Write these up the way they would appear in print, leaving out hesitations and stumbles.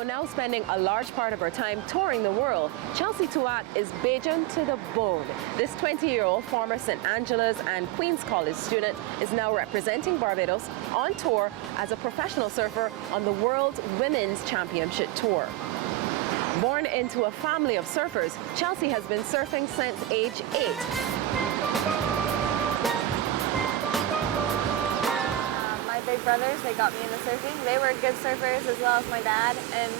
So now spending a large part of her time touring the world, Chelsea Tuach is Bajan to the bone. This 20-year-old former St. Angela's and Queen's College student is now representing Barbados on tour as a professional surfer on the World Women's Championship Tour. Born into a family of surfers, Chelsea has been surfing since age 8. My big brothers, they got me into surfing. They were good surfers as well as my dad, and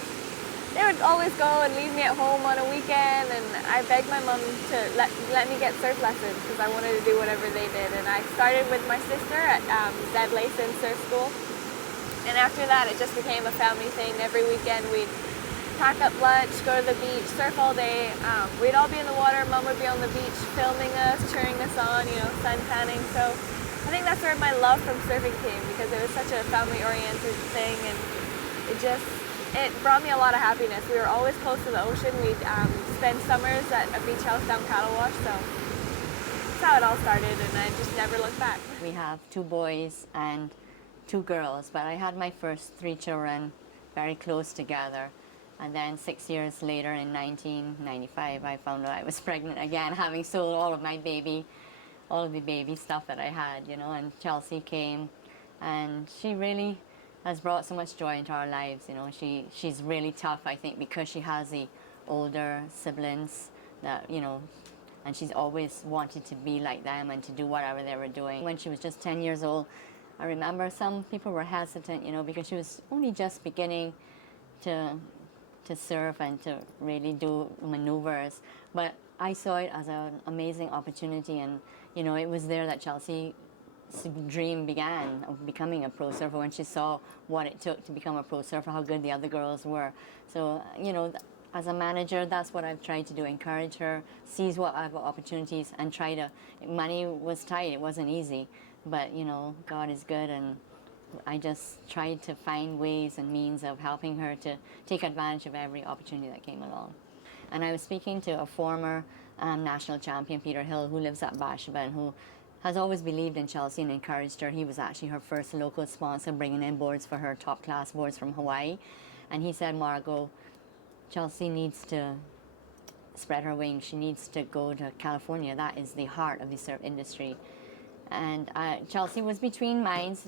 they would always go and leave me at home on a weekend, and I begged my mom to let me get surf lessons because I wanted to do whatever they did. And I started with my sister at Zed Layson Surf School, and after that it just became a family thing. Every weekend we'd pack up lunch, go to the beach, surf all day. We'd all be in the water, Mom would be on the beach filming us, cheering us on, you know, sun tanning. So I think that's where my love from surfing came, because it was such a family-oriented thing, and it brought me a lot of happiness. We were always close to the ocean. We'd spend summers at a beach house down Cattle Wash, so that's how it all started, and I just never looked back. We have 2 boys and 2 girls, but I had my first 3 children very close together. And then 6 years later, in 1995, I found out I was pregnant again, having sold all of the baby stuff that I had, you know. And Chelsea came, and she really has brought so much joy into our lives, you know. She's really tough, I think, because she has the older siblings that, you know, and she's always wanted to be like them and to do whatever they were doing. When she was just 10 years old, I remember some people were hesitant, you know, because she was only just beginning to surf and to really do maneuvers. But I saw it as an amazing opportunity, and you know, it was there that Chelsea's dream began of becoming a pro surfer, when she saw what it took to become a pro surfer, how good the other girls were. So, you know, as a manager, that's what I've tried to do, encourage her, seize what other opportunities, and try to, money was tight, it wasn't easy, but you know, God is good, and I just tried to find ways and means of helping her to take advantage of every opportunity that came along. And I was speaking to a former national champion, Peter Hill, who lives at Bashaba, and who has always believed in Chelsea and encouraged her. He was actually her first local sponsor, bringing in boards for her, top class boards from Hawaii. And he said, Margot, Chelsea needs to spread her wings. She needs to go to California. That is the heart of the surf industry. And Chelsea was between minds.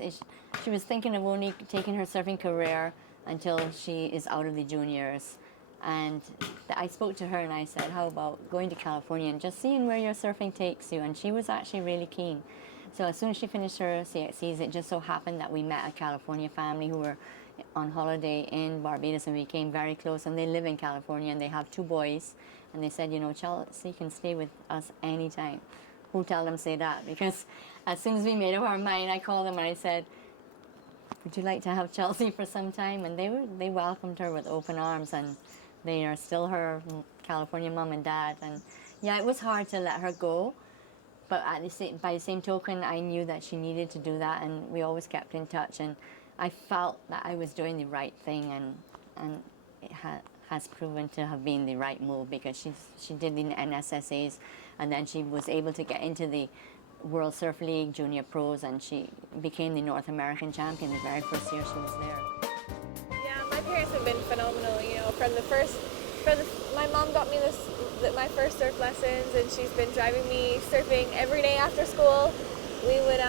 She was thinking of only taking her surfing career until she is out of the juniors. And I spoke to her and I said, how about going to California and just seeing where your surfing takes you? And she was actually really keen. So as soon as she finished her CXCs, it just so happened that we met a California family who were on holiday in Barbados, and we became very close. And they live in California, and they have 2 boys. And they said, you know, Chelsea can stay with us anytime. Who tell them say that? Because as soon as we made up our mind, I called them and I said, would you like to have Chelsea for some time? And they welcomed her with open arms, and they are still her California mom and dad. And yeah, it was hard to let her go, but by the same token, I knew that she needed to do that, and we always kept in touch. And I felt that I was doing the right thing, and it has proven to have been the right move, because she did the NSSAs, and then she was able to get into the World Surf League Junior Pros, and she became the North American champion the very first year she was there. Yeah, my parents have been phenomenal, you know, my mom got me my first surf lessons, and she's been driving me surfing every day after school. We would,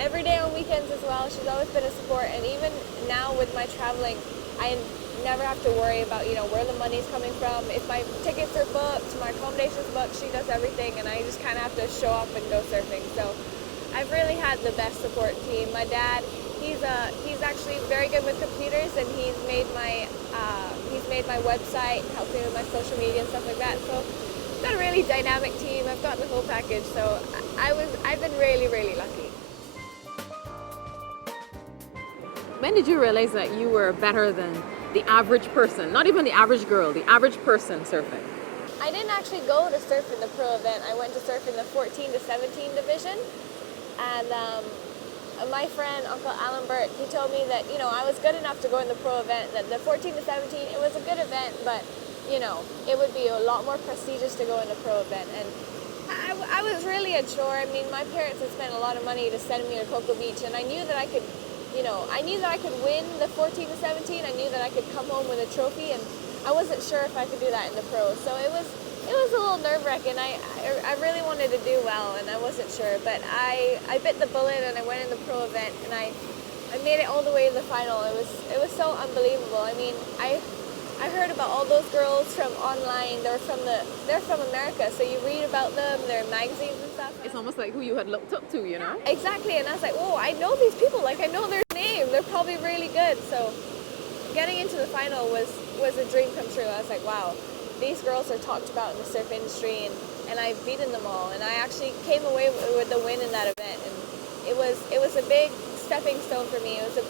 every day on weekends as well. She's always been a support, and even now with my traveling, I never have to worry about, you know, where the money's coming from. If my tickets are booked, my accommodation's booked, she does everything, and I just kind of have to show up and go surfing. So I've really had the best support team. My dad, he's actually very good with computers, and he's made my website, helped me with my social media and stuff like that. So I've got a really dynamic team. I've got the whole package. So I've been really, really lucky. When did you realize that you were better than the average person, not even the average girl, the average person surfing? I didn't actually go to surf in the pro event. I went to surf in the 14 to 17 division, and my friend, Uncle Alan Burt, he told me that, you know, I was good enough to go in the pro event, that the 14 to 17, it was a good event, but, you know, it would be a lot more prestigious to go in the pro event. And I was really unsure. I mean, my parents had spent a lot of money to send me to Cocoa Beach, and I knew that I could I knew that I could win the 14 to 17. I knew that I could come home with a trophy, and I wasn't sure if I could do that in the pros. So it was a little nerve-wracking. I really wanted to do well, and I wasn't sure. But I bit the bullet, and I went in the pro event, and I made it all the way to the final. It was so unbelievable. I mean, I heard about all those girls from online. They're from America, so you read about them. They're in magazines and stuff. It's almost like who you had looked up to, you know? Exactly, and I was like, whoa, I know these people. Like, I know their name. They're probably really good. So getting into the final was a dream come true. I was like, wow, these girls are talked about in the surf industry, and I've beaten them all. And I actually came away with the win in that event, and it was a big stepping stone for me. It was a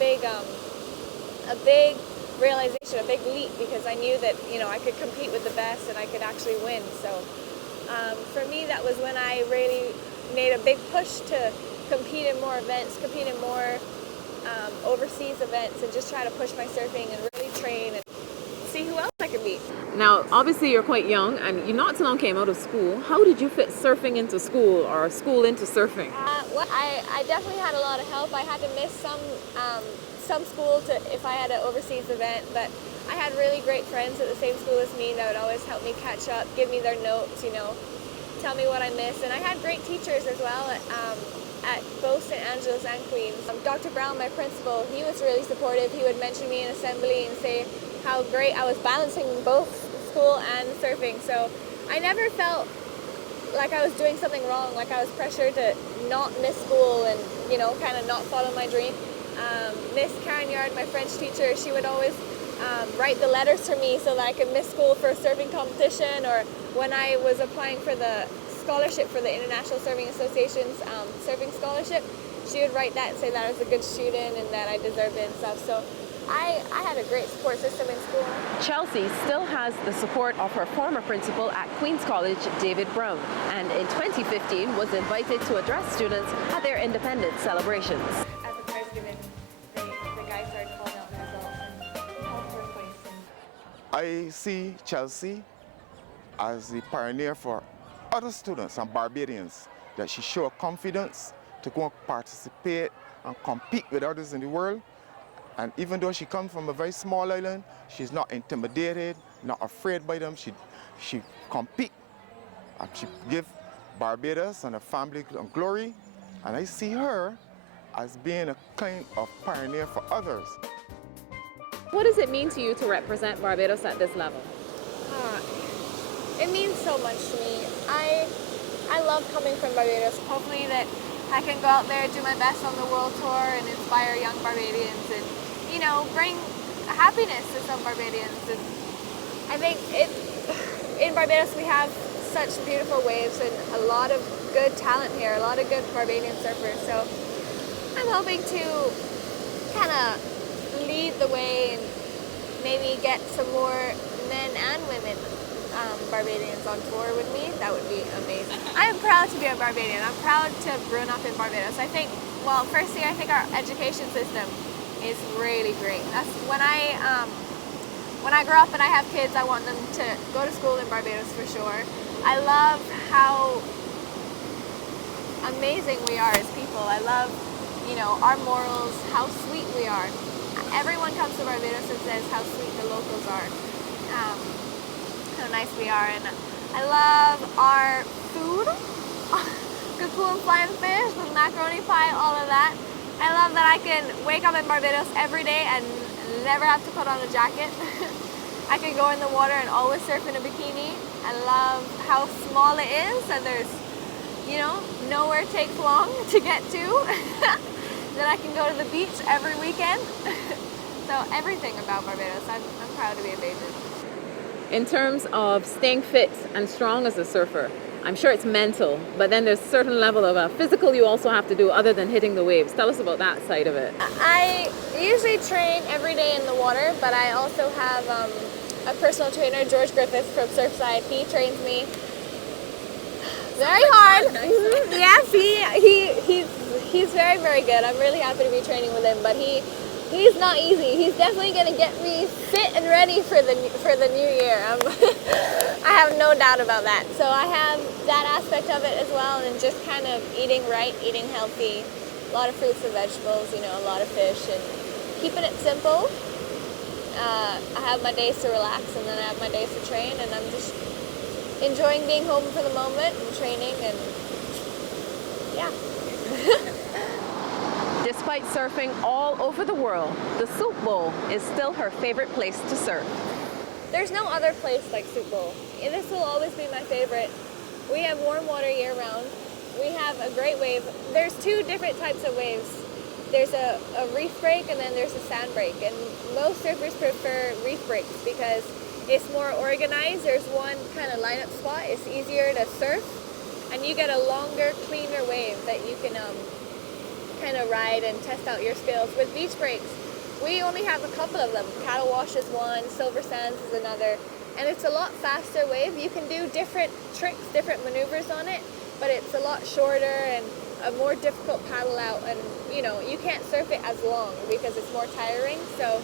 big realization, a big leap, because I knew that I could compete with the best and I could actually win. So for me, that was when I really made a big push to compete in more events, compete in more overseas events, and just try to push my surfing and really train and see who else I could beat. Now, obviously you're quite young and you not too long came out of school. How did you fit surfing into school or school into surfing? Well, I definitely had a lot of help. I had to miss some school if I had an overseas event, but I had really great friends at the same school as me that would always help me catch up, give me their notes, tell me what I missed. And I had great teachers as well at both St. Angela's and Queens. Dr. Brown, my principal, he was really supportive. He would mention me in assembly and say how great I was balancing both school and surfing. So I never felt like I was doing something wrong, like I was pressured to not miss school and, kind of not follow my dream. Miss Karen Yard, my French teacher, she would always write the letters for me so that I could miss school for a surfing competition, or when I was applying for the scholarship for the International Surfing Association's surfing scholarship, she would write that and say that I was a good student and that I deserved it and stuff. So I had a great support system in school. Chelsea still has the support of her former principal at Queen's College, David Brown, and in 2015 was invited to address students at their independence celebrations. As a president, the guys started calling out the results and we held first place. I see Chelsea as the pioneer for other students and Barbadians, that she showed confidence to go and participate and compete with others in the world. And even though she comes from a very small island, she's not intimidated, not afraid by them. She compete and she give Barbados and her family glory. And I see her as being a kind of pioneer for others. What does it mean to you to represent Barbados at this level? It means so much to me. I love coming from Barbados. Hopefully that I can go out there, do my best on the world tour and inspire young Barbadians and, bring happiness to some Barbadians. And I think in Barbados we have such beautiful waves and a lot of good talent here, a lot of good Barbadian surfers. So I'm hoping to kind of lead the way and maybe get some more men and women Barbadians on tour with me. That would be amazing. I am proud to be a Barbadian. I'm proud to have grown up in Barbados. I think, well, firstly, I think our education system is really great. That's when I grow up and I have kids, I want them to go to school in Barbados for sure. I love how amazing we are as people. I love, our morals, how sweet we are. Everyone comes to Barbados and says how sweet the locals are. How nice we are, and I love our food. Cuckoo and flying fish with macaroni pie, all of that. I love that I can wake up in Barbados every day and never have to put on a jacket. I can go in the water and always surf in a bikini. I love how small it is, and there's, nowhere takes long to get to. That I can go to the beach every weekend. So everything about Barbados, I'm proud to be a Bajan. In terms of staying fit and strong as a surfer, I'm sure it's mental, but then there's a certain level of physical you also have to do other than hitting the waves. Tell us about that side of it. I usually train every day in the water, but I also have a personal trainer, George Griffith from Surfside. He trains me very hard. Yes, he's very, very good. I'm really happy to be training with him, but he's not easy. He's definitely going to get me fit and ready for the new year. I have no doubt about that. So I have that aspect of it as well, and just kind of eating right, eating healthy, a lot of fruits and vegetables, you know, a lot of fish, and keeping it simple. I have my days to relax, and then I have my days to train, and I'm just enjoying being home for the moment and training, and yeah. Despite surfing all over the world, the Soup Bowl is still her favorite place to surf. There's no other place like Soup Bowl. And this will always be my favorite. We have warm water year round. We have a great wave. There's two different types of waves. There's a reef break and then there's a sand break. And most surfers prefer reef breaks because it's more organized. There's one kind of lineup spot. It's easier to surf. And you get a longer, cleaner wave that you can kind of ride and test out your skills. With beach breaks, we only have a couple of them. Cattle Wash is one, Silver Sands is another. And it's a lot faster wave. You can do different tricks, different maneuvers on it, but it's a lot shorter and a more difficult paddle out, and you know, you can't surf it as long because it's more tiring. So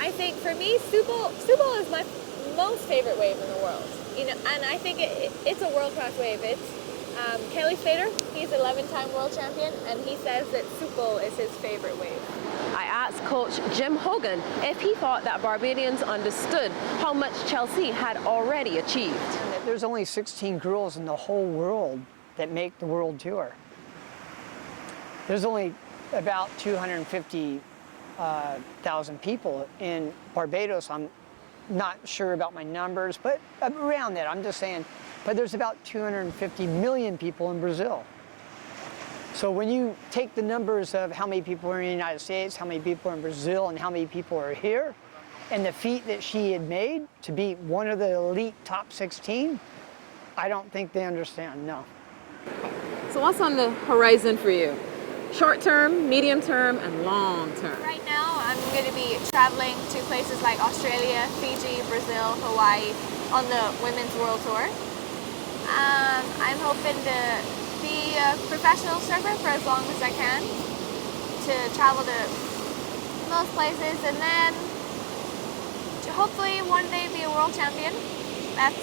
I think for me, Soup Bowl is my most favorite wave in the world. You know, and I think it's a world-class wave. It's Kelly Slater, he's 11-time world champion, and he says that Soup Bowl is his favorite wave. I asked Coach Jim Hogan if he thought that Barbadians understood how much Chelsea had already achieved. There's only 16 girls in the whole world that make the world tour. There's only about 250,000 people in Barbados. I'm not sure about my numbers, but around that, I'm just saying. But there's about 250 million people in Brazil. So when you take the numbers of how many people are in the United States, how many people are in Brazil, and how many people are here, and the feat that she had made to be one of the elite top 16, I don't think they understand, no. So what's on the horizon for you? Short term, medium term, and long term? Right now, I'm going to be traveling to places like Australia, Fiji, Brazil, Hawaii on the Women's World Tour. I'm hoping to be a professional surfer for as long as I can, to travel to most places, and then to hopefully one day be a world champion. That's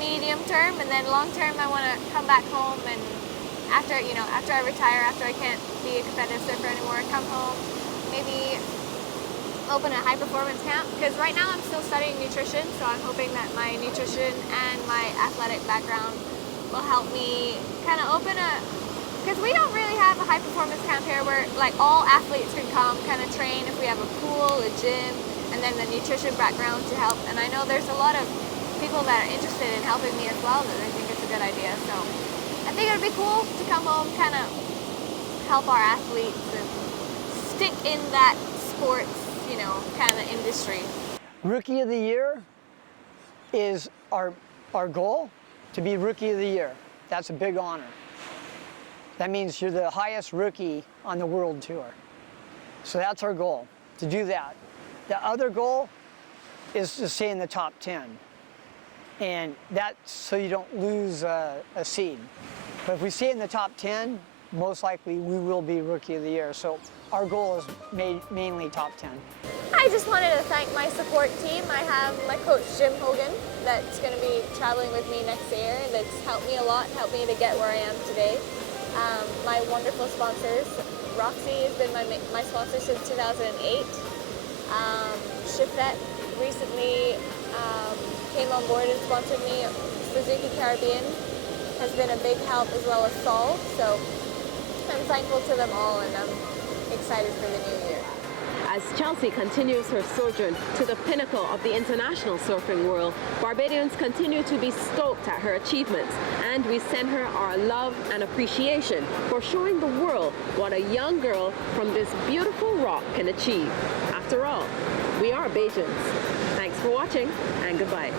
medium term, and then long term I want to come back home, and after I retire, after I can't be a competitive surfer anymore, come home, maybe open a high performance camp, because right now I'm still studying nutrition, so I'm hoping that my nutrition and my athletic background will help me kind of open a, because we don't really have a high performance camp here where like all athletes can come kind of train if we have a pool, a gym, and then the nutrition background to help. And I know there's a lot of people that are interested in helping me as well, that I think it's a good idea. So I think it would be cool to come home, kind of help our athletes and stick in that sports, you know, kind of industry. Rookie of the Year is our goal, to be Rookie of the Year. That's a big honor. That means you're the highest rookie on the world tour. So that's our goal, to do that. The other goal is to stay in the top 10. And that's so you don't lose a seed. But if we stay in the top 10, most likely we will be Rookie of the Year. So our goal is mainly top 10. I just wanted to thank my support team. I have my coach Jim Hogan that's going to be traveling with me next year. That's helped me a lot, helped me to get where I am today. My wonderful sponsors. Roxy has been my sponsor since 2008. Chifette recently came on board and sponsored me. Suzuki Caribbean has been a big help, as well as Sol. So I'm thankful to them all, and I'm excited for the new year. As Chelsea continues her sojourn to the pinnacle of the international surfing world, Barbadians continue to be stoked at her achievements, and we send her our love and appreciation for showing the world what a young girl from this beautiful rock can achieve. After all, we are Bajans. Thanks for watching, and goodbye.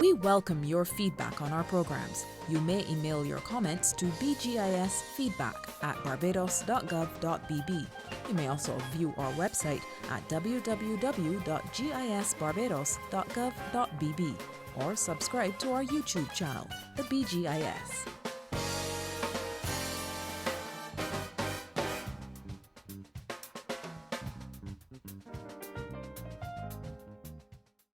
We welcome your feedback on our programs. You may email your comments to bgisfeedback@barbados.gov.bb. You may also view our website at www.gisbarbados.gov.bb or subscribe to our YouTube channel, the BGIS.